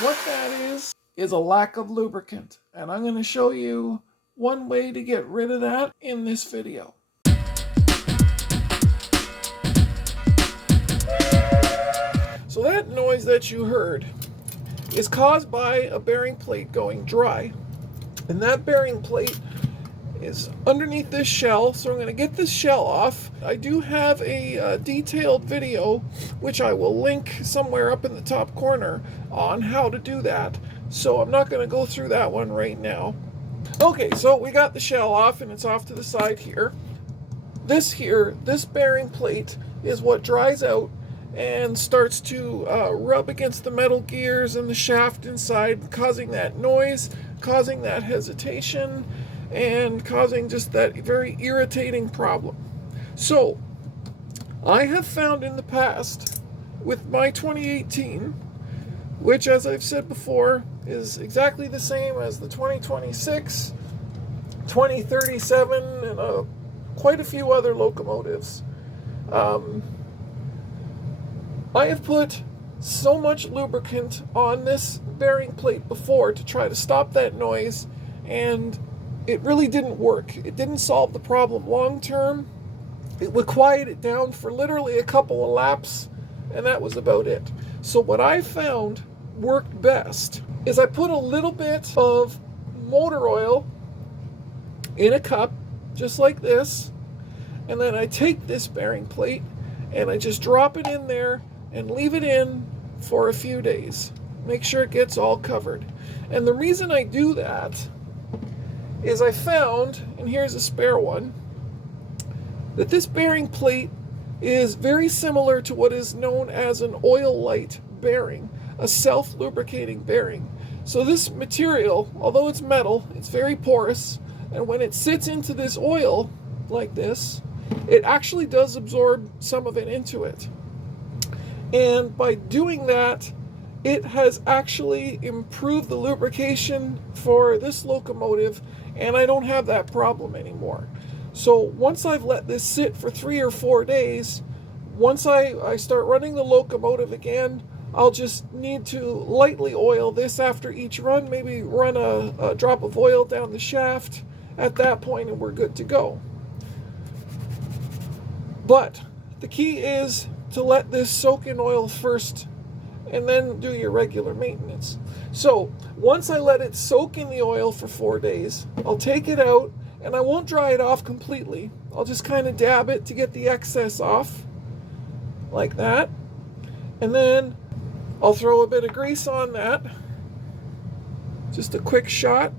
What that is a lack of lubricant. And I'm going to show you one way to get rid of that in this video. So that noise that you heard is caused by a bearing plate going dry. And that bearing plate is underneath this shell, so I'm going to get this shell off. I do have a detailed video, which I will link somewhere up in the top corner, on how to do that. So I'm not going to go through that one right now. Okay, so we got the shell off, and it's off to the side here. This bearing plate is what dries out and starts to rub against the metal gears and the shaft inside, causing that noise, causing that hesitation, and causing just that very irritating problem. So, I have found in the past, with my 2018, which, as I've said before, is exactly the same as the 2026, 2037, and quite a few other locomotives. I have put so much lubricant on this bearing plate before to try to stop that noise, and it really didn't work. It didn't solve the problem long term. It would quiet it down for literally a couple of laps, and that was about it. So what I found worked best is I put a little bit of motor oil in a cup, just like this, and then I take this bearing plate and I just drop it in there and leave it in for a few days. Make sure it gets all covered. And the reason I do that is I found, and here's a spare one, that this bearing plate is very similar to what is known as an oil light bearing, a self-lubricating bearing. So this material, although it's metal, it's very porous, and when it sits into this oil like this, it actually does absorb some of it into it. And by doing that, it has actually improved the lubrication for this locomotive, and I don't have that problem anymore. So once I've let this sit for 3 or 4 days, once I start running the locomotive again, I'll just need to lightly oil this after each run, maybe run a drop of oil down the shaft at that point, and we're good to go. But the key is to let this soak in oil first and then do your regular maintenance. So once I let it soak in the oil for 4 days, I'll take it out, and I won't dry it off completely. I'll just kind of dab it to get the excess off, like that. And then I'll throw a bit of grease on that. Just a quick shot,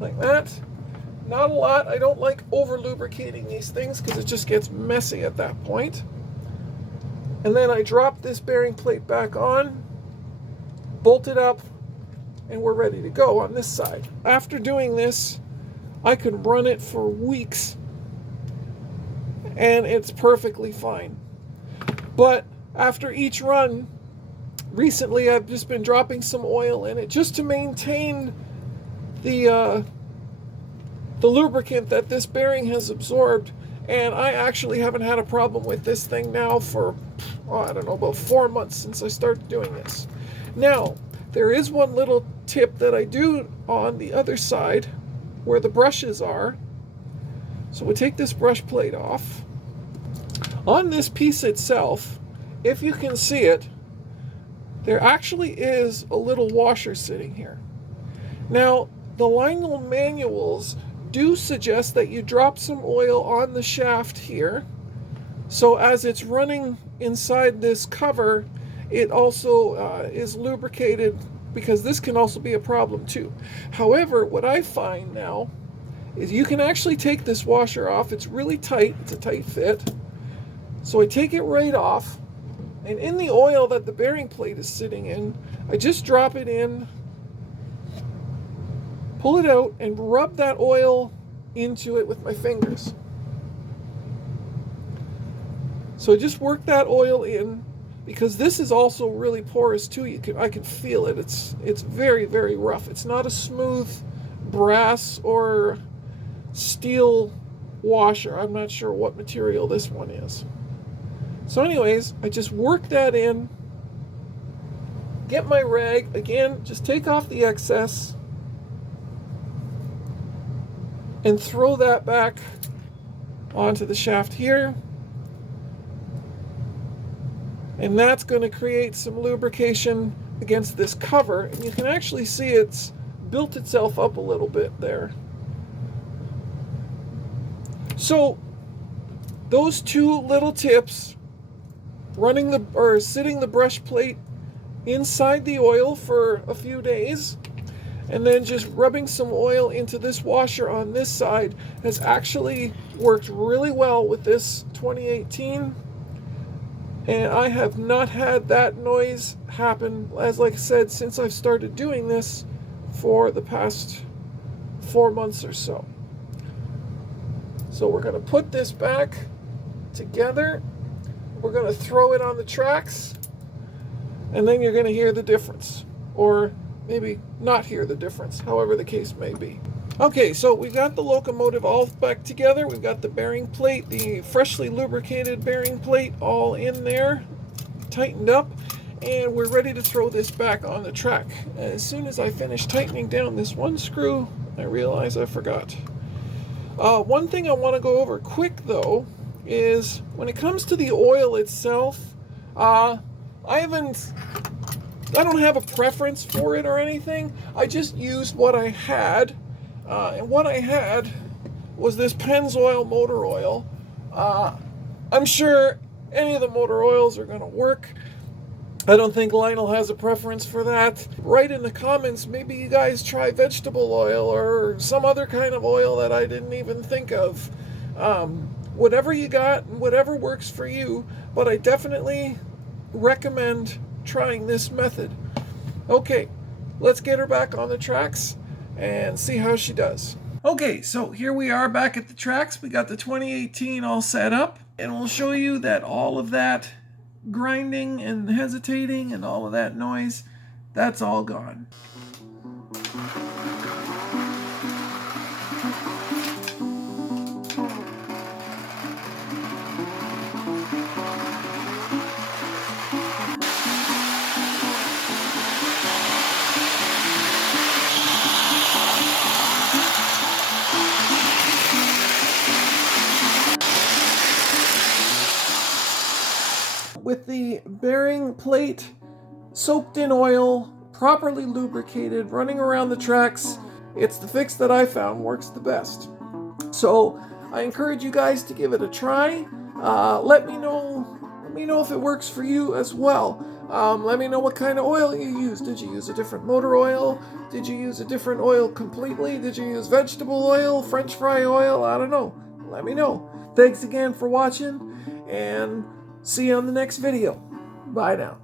like that. Not a lot. I don't like over lubricating these things because it just gets messy at that point. And then I drop this bearing plate back on, bolt it up, and we're ready to go on this side. After doing this, I could run it for weeks, and it's perfectly fine. But after each run, recently I've just been dropping some oil in it just to maintain the lubricant that this bearing has absorbed. And I actually haven't had a problem with this thing now for, I don't know, about 4 months since I started doing this. Now, there is one little tip that I do on the other side where the brushes are. So we take this brush plate off. On this piece itself, if you can see it, there actually is a little washer sitting here. Now, the Lionel manuals do suggest that you drop some oil on the shaft here, so as it's running inside this cover, it also is lubricated, because this can also be a problem too. However, what I find now is you can actually take this washer off. It's really tight. It's a tight fit. So I take it right off, and in the oil that the bearing plate is sitting in, I just drop it in, pull it out, and rub that oil into it with my fingers. So just work that oil in, because this is also really porous too. I can feel it. It's very, very rough. It's not a smooth brass or steel washer. I'm not sure what material this one is. So anyways, I just work that in, get my rag, again, just take off the excess and throw that back onto the shaft here. And that's going to create some lubrication against this cover. And you can actually see it's built itself up a little bit there. So those two little tips, sitting the brush plate inside the oil for a few days, and then just rubbing some oil into this washer on this side, has actually worked really well with this 2018. And I have not had that noise happen, as like I said, since I've started doing this for the past 4 months or so. So we're going to put this back together. We're going to throw it on the tracks, and then you're going to hear the difference. Or maybe not hear the difference, however the case may be. Okay, so we got the locomotive all back together. We've got the bearing plate, the freshly lubricated bearing plate, all in there, tightened up, and we're ready to throw this back on the track. As soon as I finish tightening down this one screw, I realize I forgot. One thing I want to go over quick, though, is when it comes to the oil itself, I don't have a preference for it or anything. I just used what I had. And what I had was this Pennzoil motor oil. I'm sure any of the motor oils are going to work. I don't think Lionel has a preference for that. Write in the comments, maybe you guys try vegetable oil or some other kind of oil that I didn't even think of. Whatever you got, whatever works for you, but I definitely recommend trying this method. Okay, let's get her back on the tracks and see how she does. Okay, so here we are back at the tracks. We got the 2018 all set up, and we'll show you that all of that grinding and hesitating and all of that noise, that's all gone. With the bearing plate soaked in oil, properly lubricated, running around the tracks, it's the fix that I found works the best. So I encourage you guys to give it a try. Let me know if it works for you as well. Let me know what kind of oil you used. Did you use a different motor oil? Did you use a different oil completely? Did you use vegetable oil, French fry oil? I don't know. Let me know. Thanks again for watching, and see you on the next video. Bye now.